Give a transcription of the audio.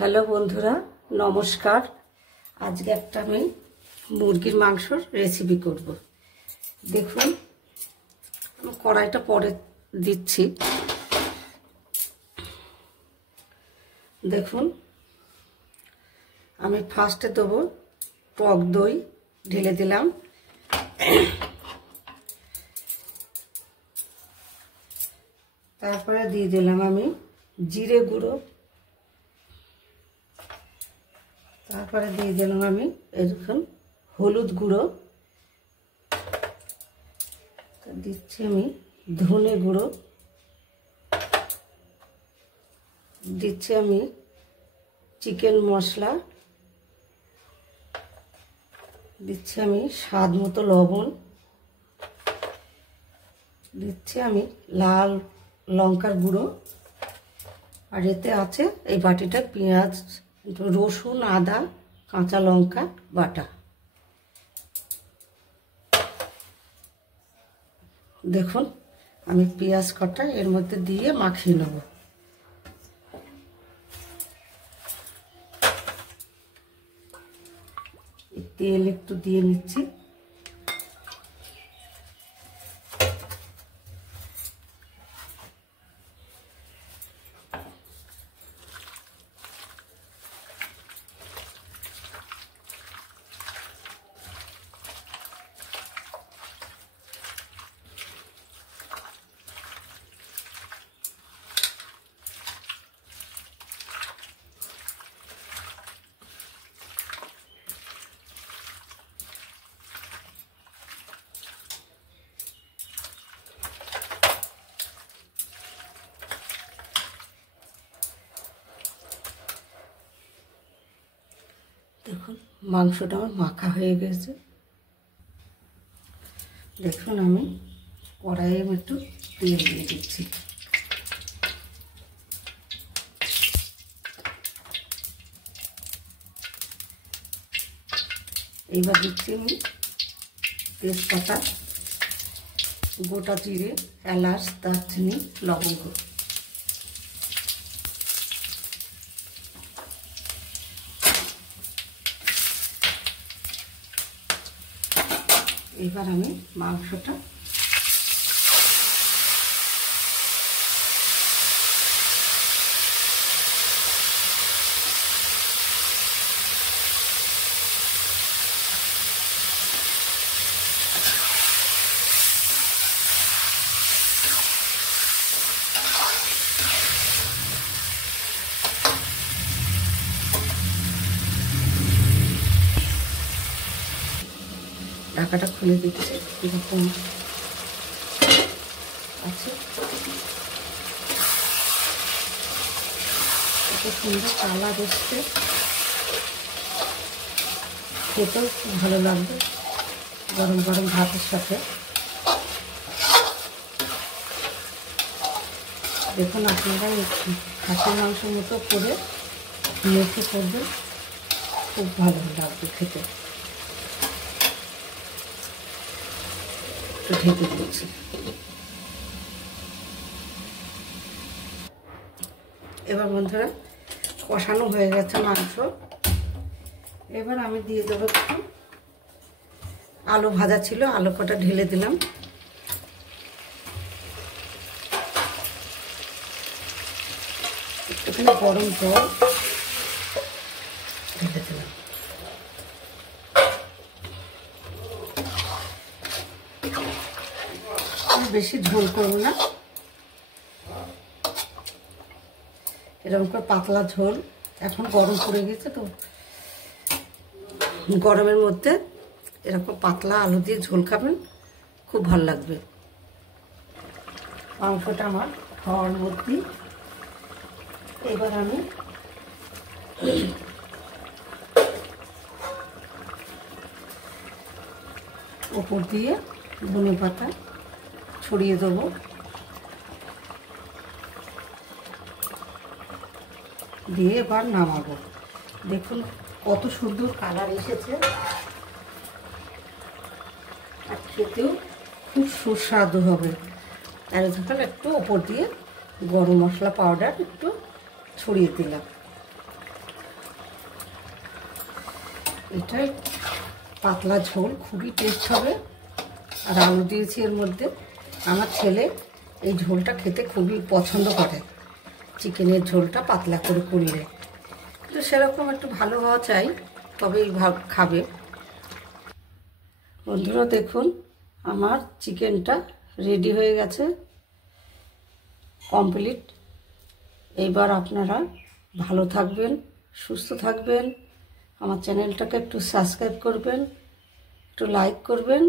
Hello বন্ধুরা, নমস্কার। আজকে একটা আমি মুরগির মাংসর রেসিপি করব। দেখুন, কড়াইটা পরে দিচ্ছি। দেখুন, আমি ফার্স্টে দেবো টক দই, ঢেলে দিলাম। তারপরে দিয়ে দিলাম আমি জিরে গুঁড়ো। তারপরে দিয়ে দিলাম আমি এরকম হলুদ গুঁড়ো, দিচ্ছি আমি ধনে গুঁড়ো, দিচ্ছি আমি চিকেন মশলা, দিচ্ছি আমি স্বাদ মতো লবণ, দিচ্ছি আমি লাল লঙ্কার গুঁড়ো। আর এতে আছে এই বাটিটা পেঁয়াজ, রসুন, আদা, কাঁচা লঙ্কা বাটা। দেখুন, আমি পেঁয়াজ কটা এর মধ্যে দিয়ে মাখিয়ে নেব। তেল একটু দিয়ে নিচ্ছি। দেখুন, মাংসটা আমার মাখা হয়ে গেছে। দেখুন, আমি কড়াইয়ে একটু তেল দিয়ে দিচ্ছি। এইবার দিচ্ছি আমি তেজপাতা, গোটা জিরে, এলাচ, দারচিনি, লবঙ্গ। এবার আমি মাংসটা ঢাকাটা খুলে দিচ্ছি। এরকম আছে, এত সুন্দর কালার এসছে, খেতেও খুব ভালো লাগবে গরম গরম ভাতের সাথে। দেখুন, আপনারা খাসির মাংসের মতো করে মেখে করবেন, খুব ভালো লাগবে খেতে। ঢেকে দিচ্ছি। এবার বন্ধুরা, কষানো হয়ে গেছে মাংস। এবার আমি দিয়ে দেবো একটু আলু ভাজা ছিল, আলু কটা ঢেলে দিলাম। একটুখানি গরম জল ঢেলে দিলাম। বেশি ঝোল করব না, এরকম করে পাতলা ঝোল। এখন গরম পড়ে গেছে তো, গরমের মধ্যে এরকম পাতলা আলু দিয়ে ঝোল খাবেন, খুব ভালো লাগবে। মাংসটা আমার খাওয়ার মধ্যে। এবার আমি উপর দিয়ে ধনে পাতা ছড়িয়ে দেবো। দিয়ে এবার নামাবো। দেখুন কত সুন্দর কালার এসেছে, আর খেতেও খুব সুস্বাদু হবে। আর যখন একটু ওপর দিয়ে গরম মশলা পাউডার একটু ছড়িয়ে দিলাম। এটাই পাতলা ঝোল, খুবই টেস্ট হবে। আর আলু দিয়েছি এর মধ্যে। আমার ছেলে এই ঝোলটা খেতে খুবই পছন্দ করে, চিকেনের ঝোলটা পাতলা করে করলে। কিন্তু সেরকম একটু ভালো হওয়া চাই, তবেই খাবে। বন্ধুরা দেখুন, আমার চিকেনটা রেডি হয়ে গেছে, কমপ্লিট। এইবার আপনারা ভালো থাকবেন, সুস্থ থাকবেন। আমার চ্যানেলটাকে একটু সাবস্ক্রাইব করবেন, একটু লাইক করবেন।